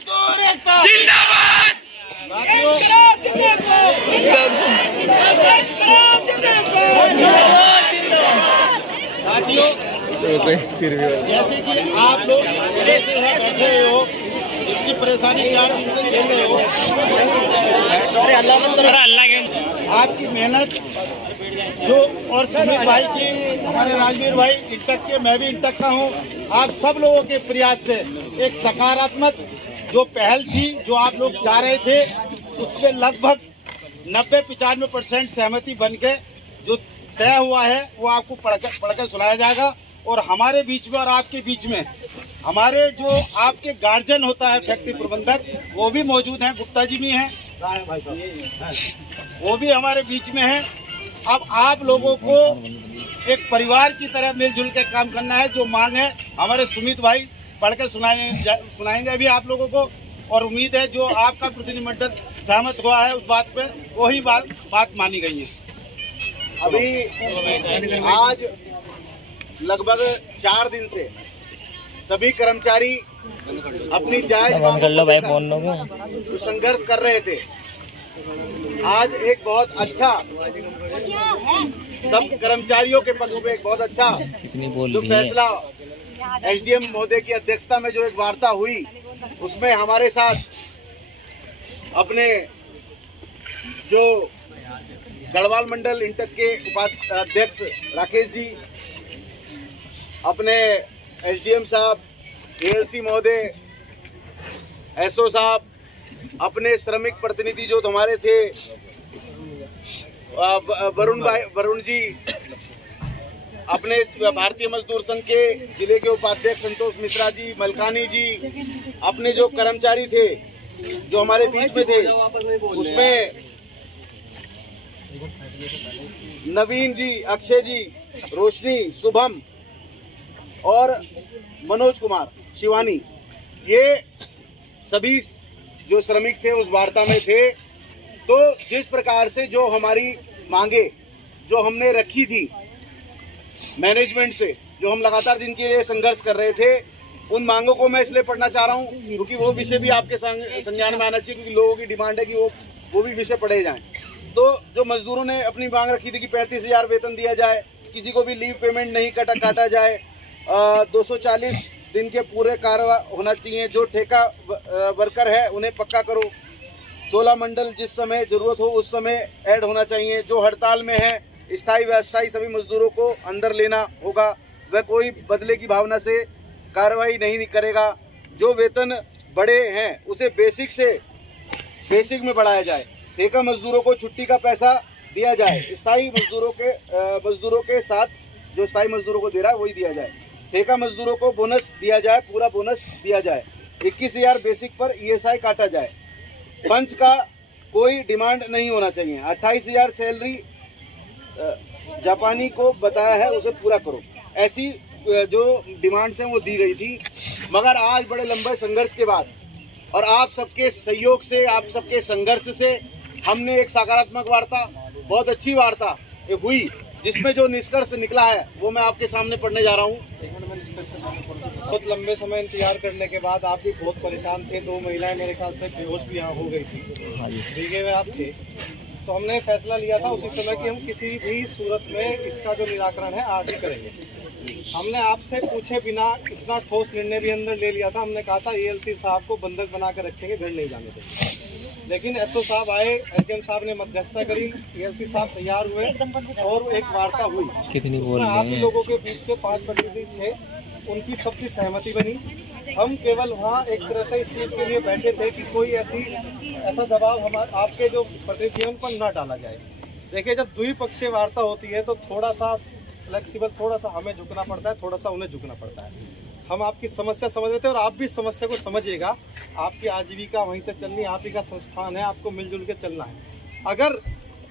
मजदूर एकता जिंदाबाद। साथियों, जैसे कि आप लोग से बैठे हो, इतनी परेशानी 4 दिन से झेल रहे हो, आपकी मेहनत जो और सुमित भाई की, हमारे राजवीर भाई इंटक के, मैं भी इंटक का हूँ, आप सब लोगों के प्रयास से एक सकारात्मक जो पहल थी, जो आप लोग चाह रहे थे, उसमें लगभग 90-95% सहमति बन के जो तय हुआ है वो आपको पढ़कर सुनाया जाएगा। और हमारे बीच में और आपके बीच में हमारे जो आपके गार्जियन होता है फैक्ट्री प्रबंधक, वो भी मौजूद हैं, गुप्ता जी भी हैं, वो भी हमारे बीच में हैं। अब आप लोगों को एक परिवार की तरह मिलजुल के काम करना है। जो मांग है हमारे सुमित भाई पढ़कर सुनाएंगे भी आप लोगों को, और उम्मीद है जो आपका प्रतिनिधिमंडल सहमत हुआ है उस बात पे वही बात मानी गई है। अभी आज लगभग 4 दिन से सभी कर्मचारी अपनी जायज जो संघर्ष कर रहे थे, आज एक बहुत अच्छा, सब कर्मचारियों के पक्ष में एक बहुत अच्छा जो फैसला एसडीएम महोदय की अध्यक्षता में जो एक वार्ता हुई, उसमें हमारे साथ अपने जो गढ़वाल मंडल इंटक के उपाध्यक्ष राकेश जी, अपने एसडीएम साहब, एएलसी महोदय, एसओ साहब, अपने श्रमिक प्रतिनिधि जो हमारे थे वरुण जी, अपने भारतीय मजदूर संघ के जिले के उपाध्यक्ष संतोष मिश्रा जी, मलकानी जी, अपने जो कर्मचारी थे जो हमारे बीच में थे, उसमें नवीन जी, अक्षय जी, रोशनी, शुभम और मनोज कुमार, शिवानी, ये सभी जो श्रमिक थे उस वार्ता में थे। तो जिस प्रकार से जो हमारी मांगे जो हमने रखी थी मैनेजमेंट से, जो हम लगातार जिनके लिए संघर्ष कर रहे थे, उन मांगों को मैं इसलिए पढ़ना चाह रहा हूँ क्योंकि वो विषय भी आपके संज्ञान में आना चाहिए, क्योंकि लोगों की डिमांड है कि वो भी विषय पढ़े जाएं। तो जो मजदूरों ने अपनी मांग रखी थी कि 35,000 वेतन दिया जाए, किसी को भी लीव पेमेंट नहीं काटा जाए, 240 दिन के पूरे कार्य होना चाहिए, जो ठेका वर्कर है उन्हें पक्का करो, 16 मंडल जिस समय जरूरत हो उस समय ऐड होना चाहिए, जो हड़ताल में है स्थायी व अस्थायी सभी मजदूरों को अंदर लेना होगा, वह कोई बदले की भावना से कार्रवाई नहीं करेगा, जो वेतन बड़े हैं उसे बेसिक में बढ़ाया जाए, ठेका मजदूरों को छुट्टी का पैसा दिया जाए, स्थायी मजदूरों के साथ जो स्थायी मजदूरों को दे रहा है वही दिया जाए, ठेका मजदूरों को बोनस दिया जाए, पूरा बोनस दिया जाए, 21,000 बेसिक पर ईएसआई काटा जाए, पंच का कोई डिमांड नहीं होना चाहिए, 28,000 सैलरी जापानी को बताया है उसे पूरा करो। ऐसी जो डिमांड्स हैं वो दी गई थी। मगर आज बड़े लंबे संघर्ष के बाद और आप सबके सहयोग से, आप सबके संघर्ष से हमने एक सकारात्मक वार्ता, बहुत अच्छी वार्ता हुई, जिसमें जो निष्कर्ष निकला है वो मैं आपके सामने पढ़ने जा रहा हूँ। बहुत लंबे समय इंतजार करने के बाद आप भी बहुत परेशान थे, 2 महिलाएं मेरे ख्याल से बेहोश भी यहाँ हो गई थी, भीगे हुए आप थे। तो हमने फैसला लिया था उसी समय कि हम किसी भी सूरत में इसका जो निराकरण है आज ही करेंगे। हमने आपसे पूछे बिना इतना ठोस निर्णय भी अंदर ले लिया था। हमने कहा था एएलसी साहब को बंधक बना कर रखेंगे, घर नहीं जाने देंगे। लेकिन एसओ साहब आए, एसडीएम साहब ने मध्यस्थता करी, एएलसी साहब तैयार हुए और एक वार्ता हुई। आप लोगों के बीच से 5 प्रतिनिधि थे, उनकी सबकी सहमति बनी। हम केवल वहाँ एक तरह से इस चीज़ के लिए बैठे थे कि कोई ऐसा दबाव हम आपके जो प्रतिनिधि उन पर न डाला जाए। देखिए, जब द्विपक्षीय वार्ता होती है तो थोड़ा सा फ्लेक्सिबल, थोड़ा सा हमें झुकना पड़ता है, थोड़ा सा उन्हें झुकना पड़ता है। हम आपकी समस्या समझ रहे थे और आप भी समस्या को समझिएगा। आपकी आजीविका वहीं से चलनी, आप ही का संस्थान है, आपको मिलजुल के चलना है।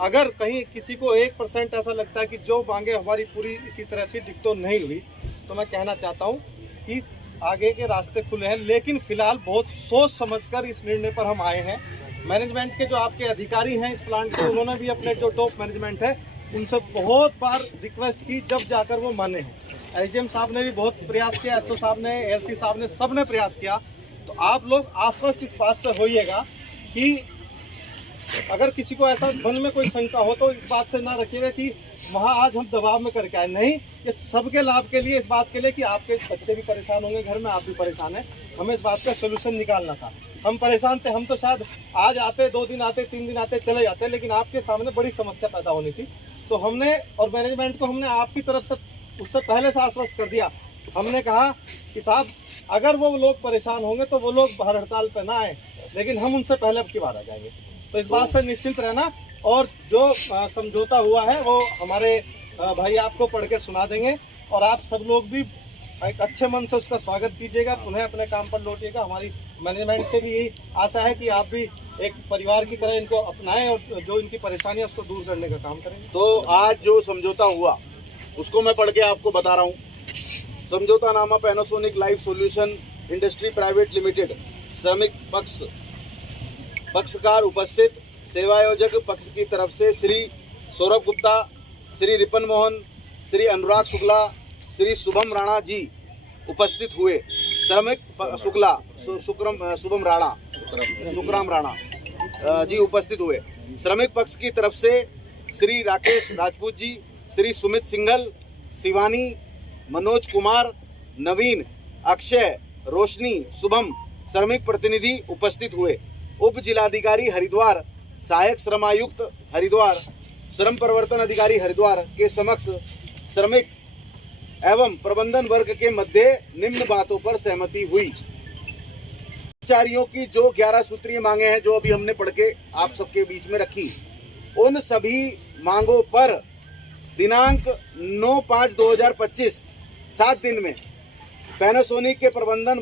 अगर कहीं किसी को 1% ऐसा लगता है कि जो मांगे हमारी पूरी इसी तरह से डिक्टो नहीं हुई, तो मैं कहना चाहता हूँ कि आगे के रास्ते खुले हैं। लेकिन फिलहाल बहुत सोच समझकर इस निर्णय पर हम आए हैं। मैनेजमेंट के जो आपके अधिकारी हैं इस प्लांट के, उन्होंने भी अपने जो टॉप मैनेजमेंट है उनसे बहुत बार रिक्वेस्ट की, जब जाकर वो माने हैं। एसडीएम साहब ने भी बहुत प्रयास किया, एसओ साहब ने, एलसी साहब ने, सब ने प्रयास किया। तो आप लोग आश्वस्त इस बात से होइएगा कि अगर किसी को ऐसा मन में कोई शंका हो तो इस बात से ना रखिएगा कि वहाँ आज हम दबाव में करके आए। नहीं, ये सबके लाभ के लिए, इस बात के लिए कि आपके बच्चे भी परेशान होंगे, घर में आप भी परेशान हैं, हमें इस बात का सोल्यूशन निकालना था। हम परेशान थे, हम तो शायद आज आते, 2 दिन आते, 3 दिन आते, चले जाते, लेकिन आपके सामने बड़ी समस्या पैदा होनी थी। तो हमने और मैनेजमेंट को हमने आपकी तरफ से उससे पहले से आश्वस्त कर दिया। हमने कहा कि साहब अगर वो लोग परेशान होंगे तो वो लोग बाहर हड़ताल पर ना आए, लेकिन हम उनसे पहले अब की बार आ जाएंगे। तो इस बात से निश्चिंत रहना, और जो समझौता हुआ है वो हमारे भाई आपको पढ़ के सुना देंगे, और आप सब लोग भी एक अच्छे मन से उसका स्वागत कीजिएगा, उन्हें अपने काम पर लौटिएगा। हमारी मैनेजमेंट से भी यही आशा है कि आप भी एक परिवार की तरह इनको अपनाएं और जो इनकी परेशानी है उसको दूर करने का काम करेंगे। तो आज जो समझौता हुआ उसको मैं पढ़ के आपको बता रहा हूँ। समझौता नामा Panasonic life solution industry private limited श्रमिक पक्षकार उपस्थित, सेवायोजक पक्ष की तरफ से श्री सौरभ गुप्ता, श्री रिपन मोहन, श्री अनुराग शुक्ला, श्री शुभम राणा जी उपस्थित हुए। श्रमिक सुखराम राणा जी उपस्थित हुए। श्रमिक पक्ष की तरफ से श्री राकेश राजपूत जी, श्री सुमित सिंघल, शिवानी, मनोज कुमार, नवीन, अक्षय, रोशनी, शुभम श्रमिक प्रतिनिधि उपस्थित हुए। उप जिलाधिकारी हरिद्वार, सहायक श्रम आयुक्त हरिद्वार, श्रम परिवर्तन अधिकारी हरिद्वार के समक्ष श्रमिक एवं प्रबंधन वर्ग के मध्य निम्न बातों पर सहमति हुई। कर्मचारियों की जो 11 सूत्रीय मांगे हैं जो अभी हमने पढ़ के आप सबके बीच में रखी, उन सभी मांगों पर दिनांक 9/5/2025 7 दिन में पैनासोनिक के प्रबंधन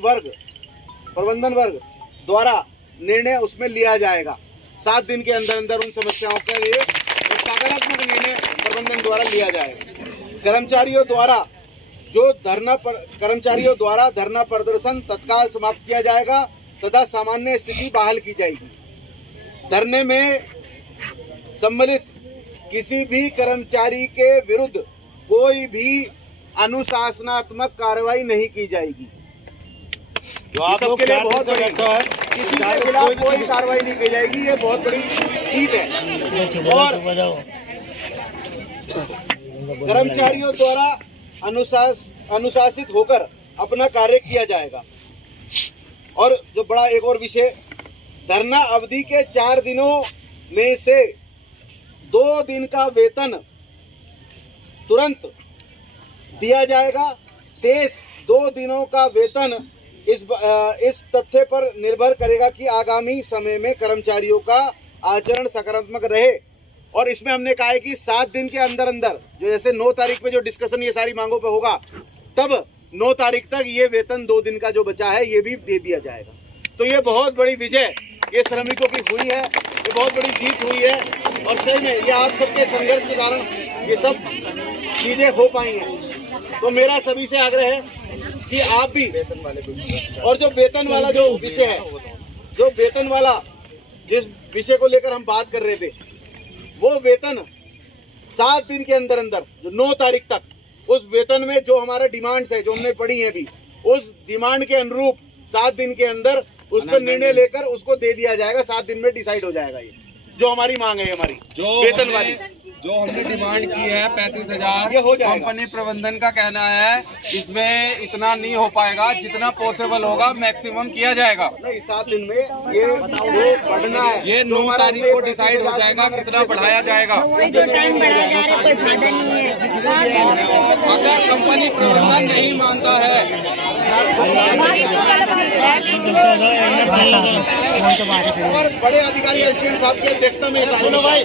वर्ग द्वारा निर्णय उसमें लिया जाएगा। 7 दिन के अंदर अंदर उन समस्याओं के लिए एक सकारात्मक निर्णय प्रबंधन द्वारा लिया जाएगा। कर्मचारियों द्वारा धरना प्रदर्शन तत्काल समाप्त किया जाएगा तथा सामान्य स्थिति बहाल की जाएगी। धरने में सम्मिलित किसी भी कर्मचारी के विरुद्ध कोई भी अनुशासनात्मक कार्रवाई नहीं की जाएगी। जो आप लोग के लिए बहुत बड़ी है, किसी के खिलाफ कोई कार्रवाई नहीं की जाएगी, ये बहुत बड़ी चीज है। और कर्मचारियों द्वारा अनुशासित होकर अपना कार्य किया जाएगा। और जो बड़ा एक और विषय, धरना अवधि के 4 दिनों में से 2 दिन का वेतन तुरंत दिया जाएगा। शेष 2 दिनों का वेतन इस तथ्य पर निर्भर करेगा कि आगामी समय में कर्मचारियों का आचरण सकारात्मक रहे। और इसमें हमने कहा है कि 7 दिन के अंदर अंदर, जो जैसे 9 तारीख पे जो डिस्कशन ये सारी मांगों पे होगा, तब 9 तारीख तक ये वेतन 2 दिन का जो बचा है ये भी दे दिया जाएगा। तो ये बहुत बड़ी विजय ये श्रमिकों की हुई है, ये बहुत बड़ी जीत हुई है। और सही में ये आप सबके संघर्ष के कारण ये सब चीजें हो पाई हैं। तो मेरा सभी से आग्रह है कि आप भी वेतन वाले, और जो वेतन वाला जो विषय है, जो वेतन वाला जिस विषय को लेकर हम बात कर रहे थे, वो वेतन 7 दिन के अंदर अंदर जो 9 तारीख तक उस वेतन में जो हमारा डिमांड्स है जो हमने पढ़ी है अभी, उस डिमांड के अनुरूप 7 दिन के अंदर उस पर निर्णय लेकर उसको दे दिया जाएगा। 7 दिन में डिसाइड हो जाएगा। ये जो हमारी मांग है हमारी जो वेतन वाली जो हमने डिमांड की है 35,000, ये हो जाएगा। कंपनी प्रबंधन का कहना है इसमें इतना नहीं हो पाएगा, जितना पॉसिबल होगा मैक्सिमम किया जाएगा। नहीं, 7 दिन में ये जो बढ़ना है, ये 9 तारीख को डिसाइड हो जाएगा कितना बढ़ाया जाएगा। वही तो टाइम बढ़ाया जा रहा है, कोई फायदा नहीं है। अगर कंपनी प्रबंधन नहीं मानता है और बड़े अधिकारी एसडीएम साहब की अध्यक्षता में, सुनो भाई,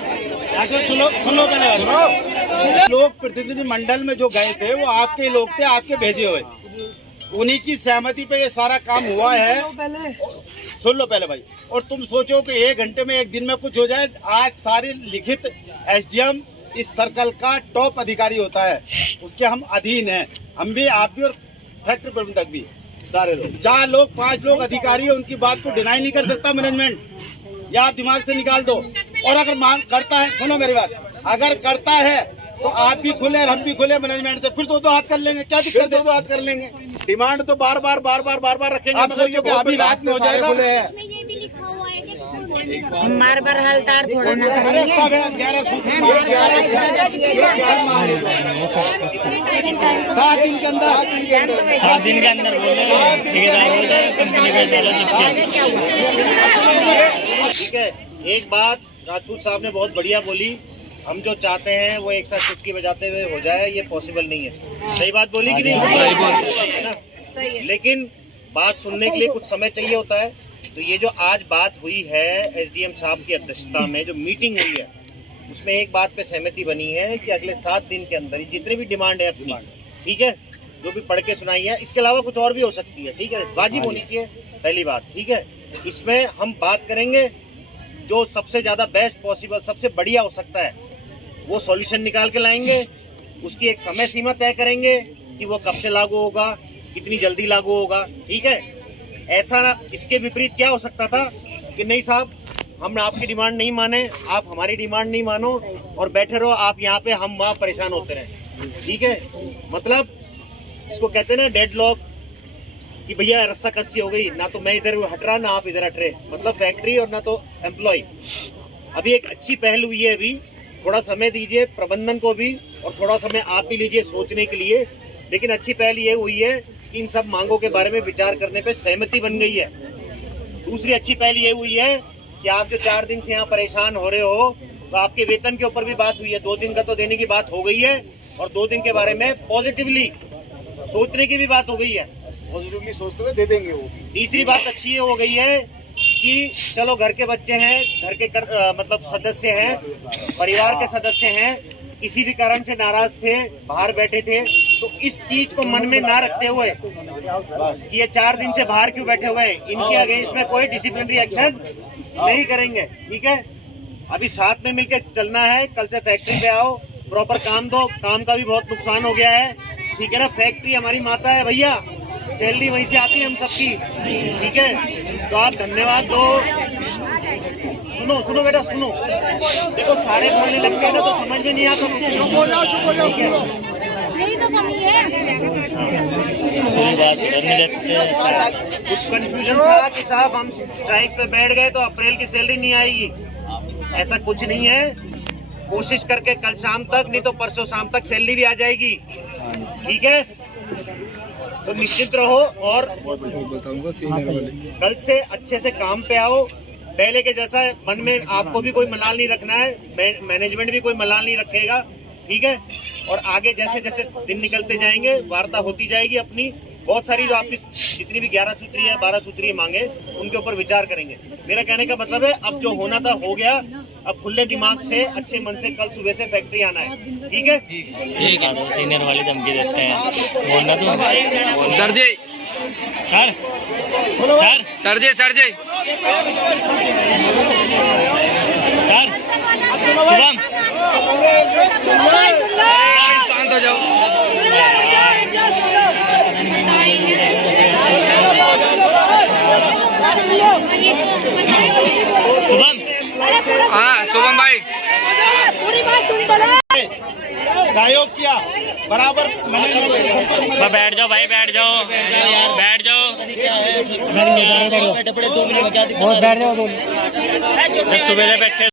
सुनो पहले लोग प्रतिनिधि मंडल में जो गए थे वो आपके लोग थे, आपके भेजे हुए, उन्हीं की सहमति पे ये सारा काम हुआ है। सुन लो पहले भाई। और तुम सोचो कि 1 घंटे में 1 दिन में कुछ हो जाए। आज सारे लिखित एसडीएम इस सर्कल का टॉप अधिकारी होता है, उसके हम अधीन हैं, हम भी, आप भी और फैक्ट्री प्रबंधक भी, सारे लोग 4 लोग 5 लोग अधिकारी है, उनकी बात को डिनाई नहीं कर सकता मैनेजमेंट। या आप दिमाग से निकाल दो। और अगर मांग करता है, सुनो मेरी बात, अगर करता है तो आप भी खुले और हम भी खुले मैनेजमेंट से, फिर दो हाथ कर लेंगे, क्या फिर दिक्कत है? दो हाथ कर लेंगे। डिमांड तो बार बार रखेंगे। आप सोचिए कि अभी रात में हो जाएगा। इसमें ये भी लिखा हुआ है कि हम बार हड़ताल थोड़ा ना अरे करेंगे। सब है 11 7 दिन के अंदर 7 दिन के अंदर ठीक है। एक बात राजपूत साहब ने बहुत बढ़िया बोली, हम जो चाहते हैं वो एक साथ चुटकी बजाते हुए हो जाए, ये पॉसिबल नहीं है। सही बात बोली कि नहीं? है ना? लेकिन बात सुनने के लिए कुछ समय चाहिए होता है। तो ये जो आज बात हुई है एसडीएम साहब की अध्यक्षता में जो मीटिंग हुई है, उसमें एक बात पे सहमति बनी है कि अगले 7 दिन के अंदर जितने भी डिमांड है अपनी, ठीक है, जो भी पढ़ के सुनाई है, इसके अलावा कुछ और भी हो सकती है, ठीक है, वाजिब होनी चाहिए पहली बात, ठीक है। इसमें हम बात करेंगे जो सबसे ज़्यादा बेस्ट पॉसिबल, सबसे बढ़िया हो सकता है, वो सॉल्यूशन निकाल के लाएंगे। उसकी एक समय सीमा तय करेंगे कि वो कब से लागू होगा, कितनी जल्दी लागू होगा, ठीक है। ऐसा इसके विपरीत क्या हो सकता था कि नहीं साहब, हम आपकी डिमांड नहीं माने, आप हमारी डिमांड नहीं मानो और बैठे रहो आप यहाँ पे, हम वहाँ परेशान होते रहे, ठीक है। मतलब इसको कहते हैं ना डेडलॉक, कि भैया रस्सा कस्सी हो गई, ना तो मैं इधर हट रहा ना आप इधर हट रहे, मतलब फैक्ट्री और ना तो एम्प्लॉय। अभी एक अच्छी पहल हुई है, अभी थोड़ा समय दीजिए प्रबंधन को भी और थोड़ा समय आप भी लीजिए सोचने के लिए। लेकिन अच्छी पहल ये हुई है कि इन सब मांगों के बारे में विचार करने पे सहमति बन गई है। दूसरी अच्छी पहल ये हुई है कि आप जो 4 दिन से यहाँ परेशान हो रहे हो, तो आपके वेतन के ऊपर भी बात हुई है। 2 दिन का तो देने की बात हो गई है और 2 दिन के बारे में पॉजिटिवली सोचने की भी बात हो गई है, पॉजिटिवली सोचते हुए दे देंगे वो। तीसरी बात अच्छी ये हो गई है कि चलो घर के बच्चे हैं, घर के मतलब सदस्य हैं, परिवार के सदस्य हैं, किसी भी कारण से नाराज थे, बाहर बैठे थे, तो इस चीज को मन में ना रखते हुए कि ये 4 दिन से बाहर क्यों बैठे हुए, इनके अगेंस्ट में कोई डिसिप्लिनरी एक्शन नहीं करेंगे, ठीक है। अभी साथ में मिलकर चलना है। कल से फैक्ट्री पे आओ, प्रॉपर काम दो, काम का भी बहुत नुकसान हो गया है, ठीक है ना। फैक्ट्री हमारी माता है भैया, सैलरी वहीं से आती है हम सबकी, ठीक है। तो आप धन्यवाद दो। सुनो बेटा सुनो, देखो सारे बोलने लगते हैं ना तो समझ में नहीं आता कुछ। यही तो कमी है। कुछ कंफ्यूजन था कि साहब हम स्ट्राइक पे बैठ गए तो अप्रैल की सैलरी नहीं आएगी, ऐसा कुछ नहीं है। कोशिश करके कल शाम तक, नहीं तो परसों शाम तक सैलरी भी आ जाएगी, ठीक है। तो निश्चित रहो और कल से अच्छे से काम पे आओ। पहले के जैसा मन में आपको भी कोई मलाल नहीं रखना है, मैनेजमेंट भी कोई मलाल नहीं रखेगा, ठीक है। और आगे जैसे जैसे दिन निकलते जाएंगे वार्ता होती जाएगी अपनी। बहुत सारी जो आपकी जितनी भी 11 सूत्री है, 12 सूत्री मांगे, उनके ऊपर विचार करेंगे। मेरा कहने का मतलब है अब जो होना था हो गया, अब खुले दिमाग से अच्छे मन से कल सुबह से फैक्ट्री आना है, ठीक है। ठीक है, सीनियर वाली धमकी देते हैं बोलना तो सर जी, सर सर जी सर शुभम शांत हो जाओ। शुभम, हाँ शुभम भाई, पूरी बात सुन तो ले। सहयोग किया बराबर मैंने। बैठ जाओ भाई, बैठ जाओ, बैठ जाओ, सुबह से बैठे